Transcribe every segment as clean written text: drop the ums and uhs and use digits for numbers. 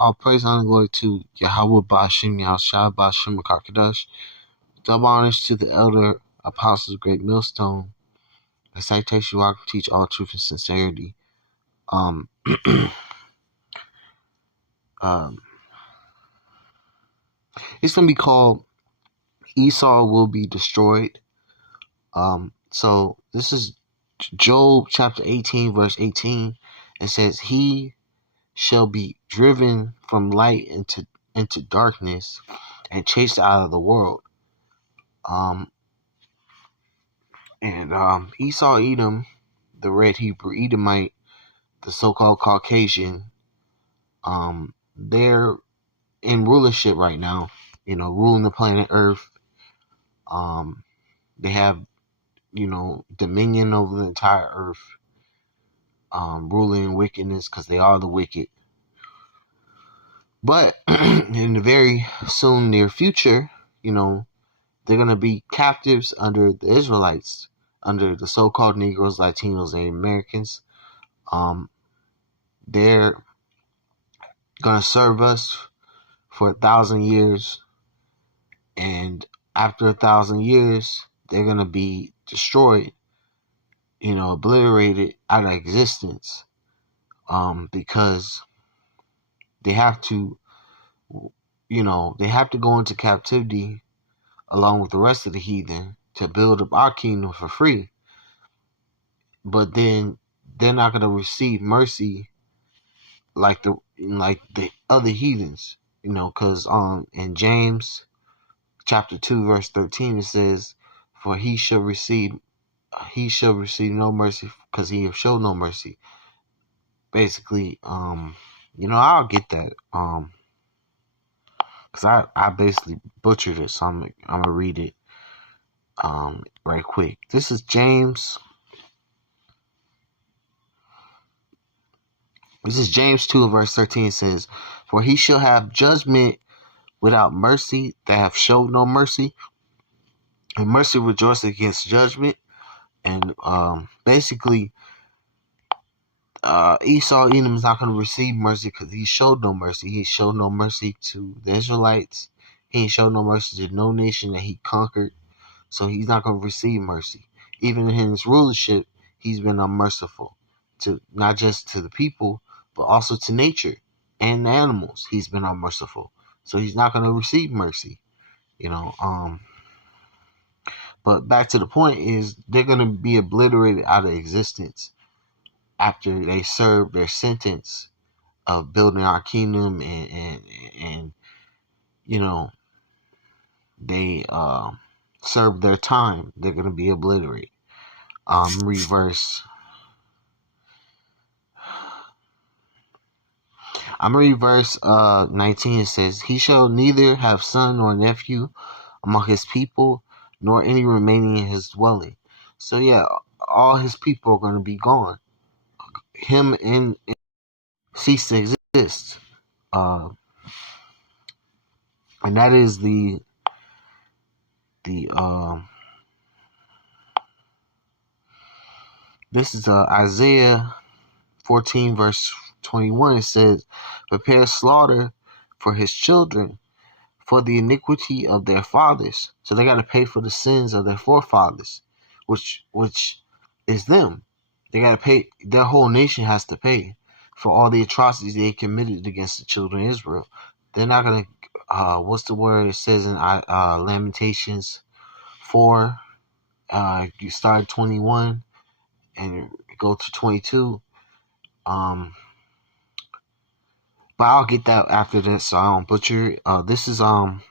All praise, honor, and glory to Yahweh Bashim Yahushua Bashim Kakadash. Double honors to the elder apostles, great millstone. A citation where I can teach all truth and sincerity. Um, it's gonna be called Esau Will Be Destroyed. So this is Job chapter 18, verse 18. It says, "He shall be driven from light into darkness, and chased out of the world." Esau Edom, the red Hebrew Edomite, the so-called Caucasian, they're in rulership right now, ruling the planet Earth. They have, dominion over the entire Earth, ruling in wickedness because they are the wicked. But in the very soon near future, they're going to be captives under the Israelites, under the so-called Negroes, Latinos, and Americans. They're going to serve us for 1,000 years, and after 1,000 years, they're going to be destroyed, obliterated out of existence, because they have to, they have to go into captivity along with the rest of the heathen to build up our kingdom for free. But then they're not going to receive mercy like the other heathens, because in James chapter 2 verse 13 it says, "For he shall receive no mercy because he have showed no mercy." Basically, I'll get that, because I basically butchered it, so I'm gonna read it right quick. This is James 2 verse 13. It says, "For he shall have judgment without mercy that have showed no mercy, and mercy rejoices against judgment." And basically, Esau Edom is not going to receive mercy because he showed no mercy. He showed no mercy to the Israelites. He ain't showed no mercy to no nation that he conquered. So he's not going to receive mercy. Even in his rulership, he's been unmerciful to not just to the people, but also to nature and the animals. He's been unmerciful. So he's not going to receive mercy. But back to the point is, they're going to be obliterated out of existence after they serve their sentence of building our kingdom, and they serve their time. They're going to be obliterated. Reverse. I'm going to reverse 19. It says, "He shall neither have son nor nephew among his people, nor any remaining in his dwelling." So yeah, all his people are going to be gone. Him and cease to exist. And that is the this is Isaiah 14 verse 21. It says, "Prepare slaughter for his children, for the iniquity of their fathers." So they got to pay for the sins of their forefathers, which is them. They got to pay. Their whole nation has to pay for all the atrocities they committed against the children of Israel. They're not gonna. What's the word? It says in Lamentations 4. You start 21 and go to 22. But I'll get that after this, so I don't butcher it. This is I'm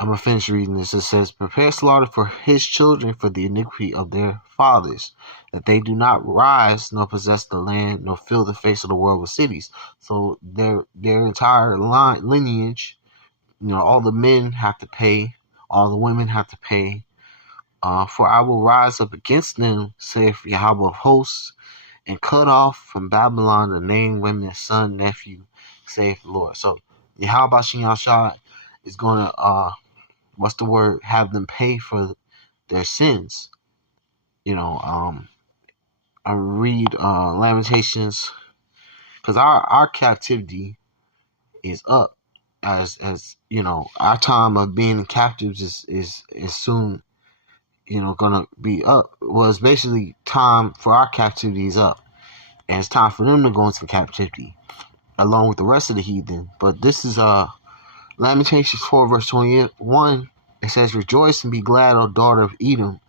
gonna finish reading this. It says, "Prepare slaughter for his children for the iniquity of their fathers, that they do not rise nor possess the land nor fill the face of the world with cities." So their entire lineage, all the men have to pay, all the women have to pay. "For I will rise up against them, saith Yahweh of hosts, and cut off from Babylon the name, women, son, nephew, saith the Lord." So Yahweh Yahushua is going to have them pay for their sins. I read Lamentations, because our captivity is up. As you know, our time of being in captives is soon, gonna be up. Well, it's basically time for our captivity is up, and it's time for them to go into captivity along with the rest of the heathen. But this is Lamentations 4 verse 21. It says, "Rejoice and be glad, O daughter of Edom,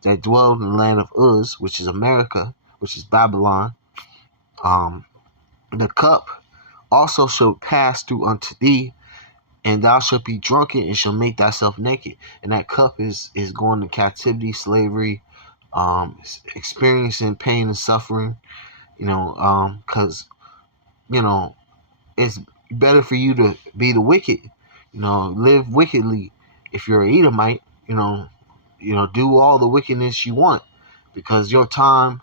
that dwell in the land of Uz, which is America, which is Babylon. The cup also shall pass through unto thee, and thou shalt be drunken and shall make thyself naked." And that cup is going to captivity, slavery, experiencing pain and suffering. Because it's better for you to be the wicked, live wickedly. If you're an Edomite, do all the wickedness you want, because your time,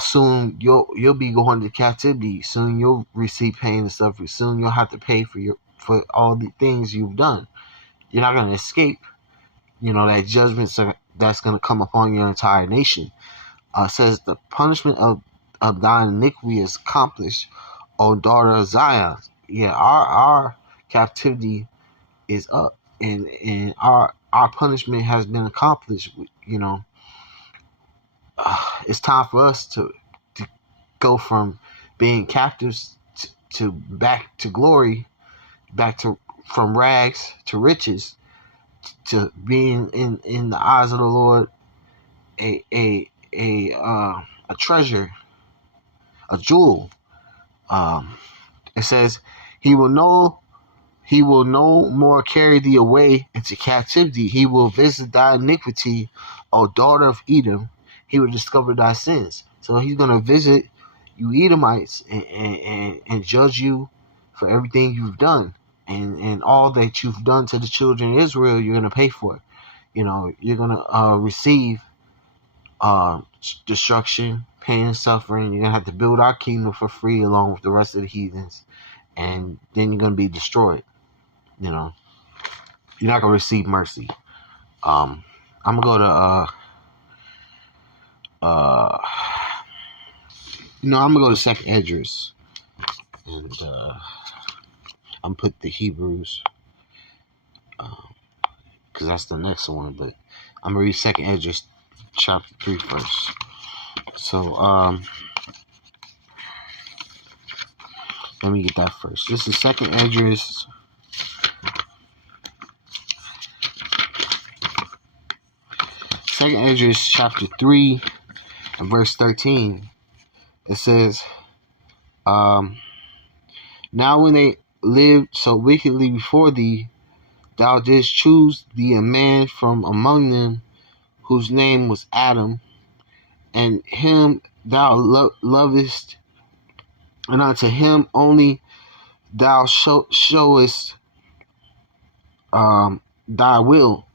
soon you'll be going to captivity. Soon you'll receive pain and suffering. Soon you'll have to pay for all the things you've done. You're not going to escape, that judgment that's going to come upon your entire nation. Says the punishment of thine iniquity is accomplished, O daughter of Zion. Yeah, our captivity is up, and our punishment has been accomplished. It's time for us to go from being captives to back to glory, from rags to riches, to being in the eyes of the Lord a treasure, a jewel. It says, He will no more carry thee away into captivity. He will visit thy iniquity, O daughter of Edom. He will discover thy sins. So he's going to visit you Edomites and judge you for everything you've done. And all that you've done to the children of Israel, you're going to pay for it. You're going to receive destruction, pain, and suffering. You're going to have to build our kingdom for free along with the rest of the heathens. And then you're going to be destroyed. You're not going to receive mercy. I'm going to go to, I'm going to go to 2nd Esdras. And I'm put the Hebrews, because that's the next one. But I'm going to read 2nd Esdras chapter 3 first. So, let me get that first. This is 2nd Esdras. Second Esdras chapter 3 and verse 13. It says, now when they lived so wickedly before thee, thou didst choose thee a man from among them, whose name was Adam, and him thou lovest, and unto him only thou showest thy will,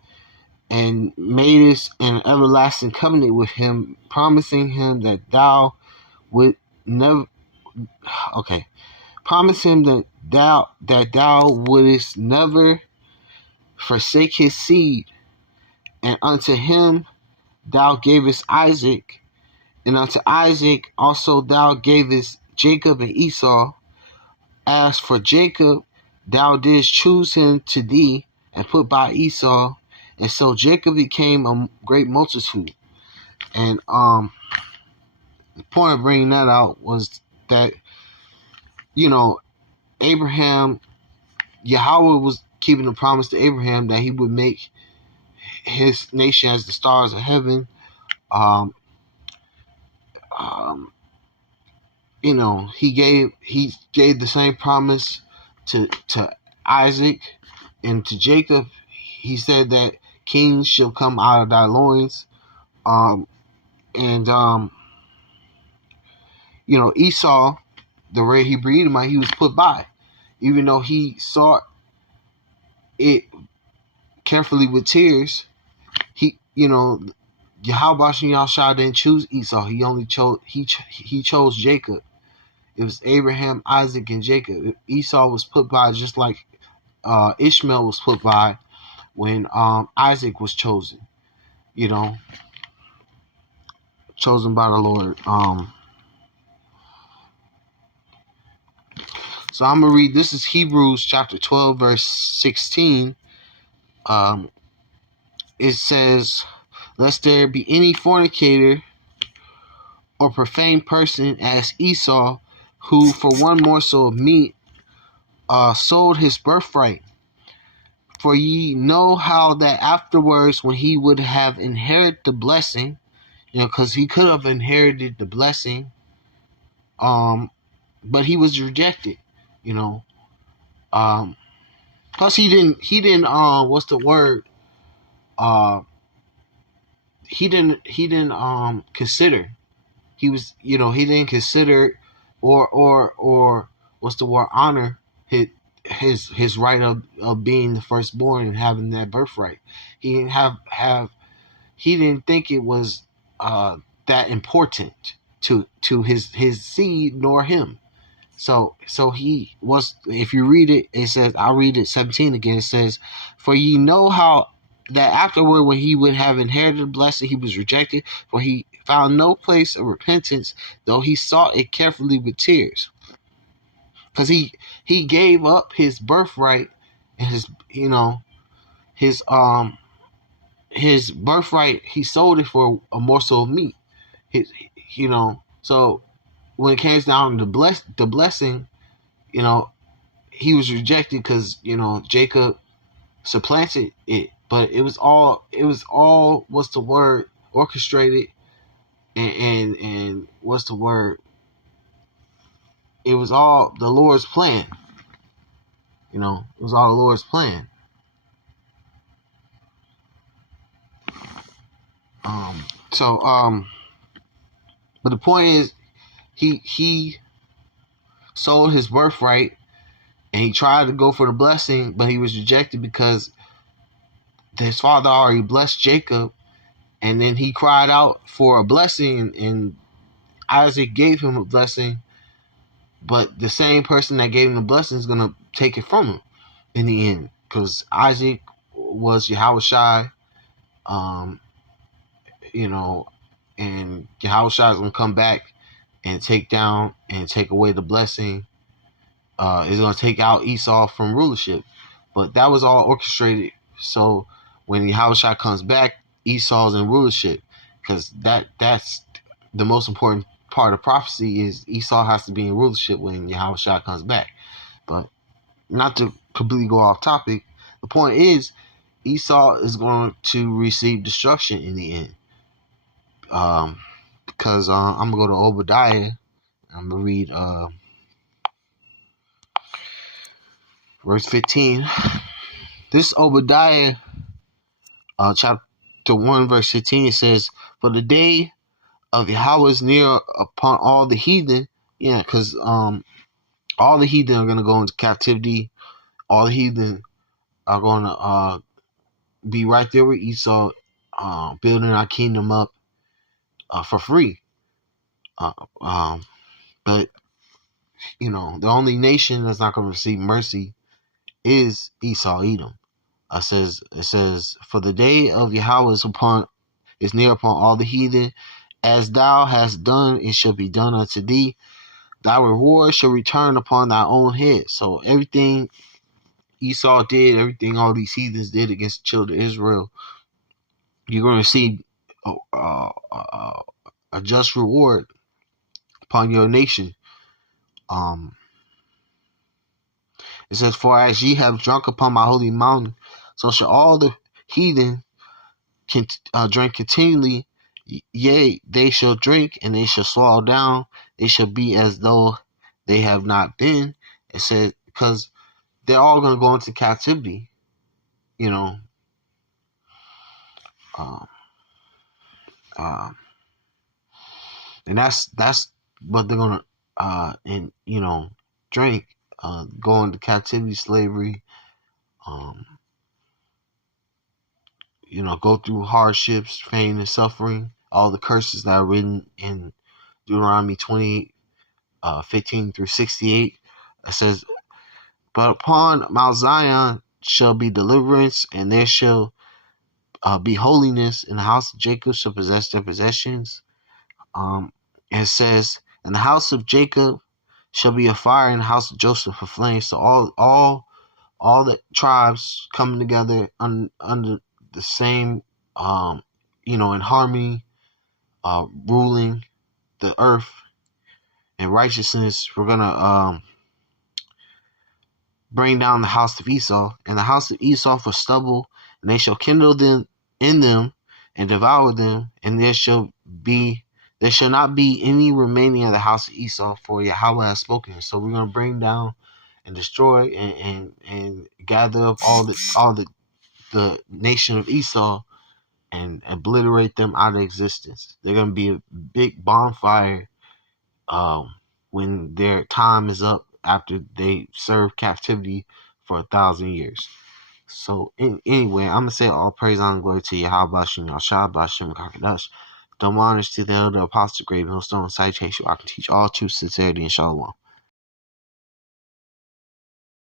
and madest an everlasting covenant with him, promising him that thou would never. Okay, promise him that thou wouldest never forsake his seed, and unto him thou gavest Isaac, and unto Isaac also thou gavest Jacob and Esau. As for Jacob, thou didst choose him to thee, and put by Esau, and so Jacob became a great multitude. And the point of bringing that out was that, Abraham, Yahweh was keeping the promise to Abraham that he would make his nation as the stars of heaven. He gave the same promise to Isaac and to Jacob. He said that kings shall come out of thy loins. Esau, the red Hebrew Edomite, he was put by, even though he sought it carefully with tears. Yahweh Yahshua didn't choose Esau. He only chose he chose Jacob. It was Abraham, Isaac, and Jacob. Esau was put by just like Ishmael was put by when Isaac was chosen. Chosen by the Lord. So I'm going to read, this is Hebrews chapter 12, verse 16. It says, lest there be any fornicator or profane person as Esau, who for one morsel of meat sold his birthright. For ye know how that afterwards, when he would have inherited the blessing, because he could have inherited the blessing, but he was rejected, plus he didn't what's the word? He didn't consider. He was, he didn't consider or what's the word? Honor his right of being the firstborn and having that birthright. He didn't he didn't think it was that important to his seed nor him. So he was, if you read it, it says, I'll read it 17 again. It says, for ye know how that afterward, when he would have inherited the blessing, he was rejected, for he found no place of repentance, though he sought it carefully with tears. Because he gave up his birthright and his birthright, he sold it for a morsel of meat. So when it came down to the blessing, he was rejected because Jacob supplanted it. But it was all what's the word? Orchestrated and what's the word? It was all the Lord's plan. It was all the Lord's plan. But the point is, he sold his birthright and he tried to go for the blessing, but he was rejected because his father already blessed Jacob, and then he cried out for a blessing, and Isaac gave him a blessing, but the same person that gave him the blessing is going to take it from him in the end, because Isaac was Yahushua, and Yahushua is going to come back and take down and take away the blessing. Is going to take out Esau from rulership. But that was all orchestrated. So when Yahushua comes back, Esau's in rulership, because that's the most important part of prophecy, is Esau has to be in rulership when Yahushua comes back. But not to completely go off topic, the point is Esau is going to receive destruction in the end. Because I'm going to go to Obadiah. I'm going to read verse 15. This Obadiah chapter 1 verse 15, it says, for the day of Yahweh is near upon all the heathen. Yeah, because all the heathen are going to go into captivity. All the heathen are going to be right there with Esau, building our kingdom up for free. But the only nation that's not going to receive mercy is Esau, Edom. It says, for the day of Yahweh is near upon all the heathen. As thou hast done, it shall be done unto thee. Thy reward shall return upon thy own head. So everything Esau did, everything all these heathens did against the children of Israel, you're going to see a just reward upon your nation. It says, for as ye have drunk upon my holy mountain, so shall all the heathen drink continually. Yea, they shall drink, and they shall swallow down. They shall be as though they have not been. It said, because they're all going to go into captivity, and that's what they're going to drink, go into captivity, slavery, go through hardships, pain, and suffering, all the curses that are written in Deuteronomy 20, 15 through 68. It says, but upon Mount Zion shall be deliverance, and there shall be holiness, and the house of Jacob shall possess their possessions. And it says, and the house of Jacob shall be a fire in the house of Joseph, a flame. So all the tribes coming together under the same, in harmony, ruling the earth in righteousness. We're gonna bring down the house of Esau, and the house of Esau for stubble, and they shall kindle them in them and devour them, and there shall not be any remaining of the house of Esau, for Yahweh has spoken. So we're gonna bring down and destroy and gather up all the nation of Esau and obliterate them out of existence. They're gonna be a big bonfire when their time is up after they serve captivity for 1,000 years. So anyway, I'm gonna say all praise and glory to Yahweh Bashem, Yahshua Bashem, Kakadash. Double honors to the elder apostle, great millstone, citation. I can teach all truth, sincerity, and shalom.